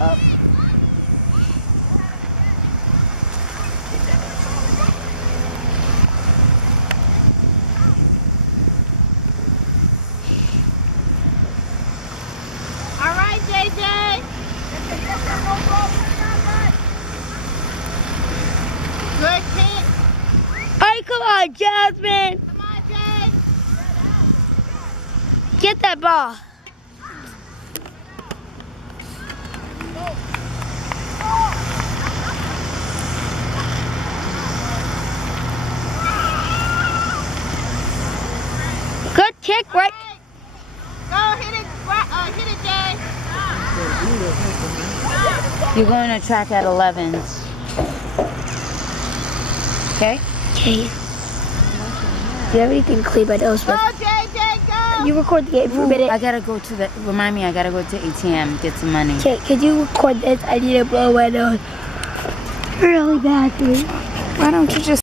up. All right, JJ. Good hit. Alright, come on, Jasmine. Come on, Jay. Get that ball. Good kick, right? Go hit it, hit it, Jay. You're going to track at 11. Okay? Okay. Do you have anything to clean my nose Go, with? JJ, go. Can you record the game for a minute? I gotta go to the. Remind me, I gotta go to ATM, get some money. Okay, can you record this? I need to blow my nose really badly. Why don't you just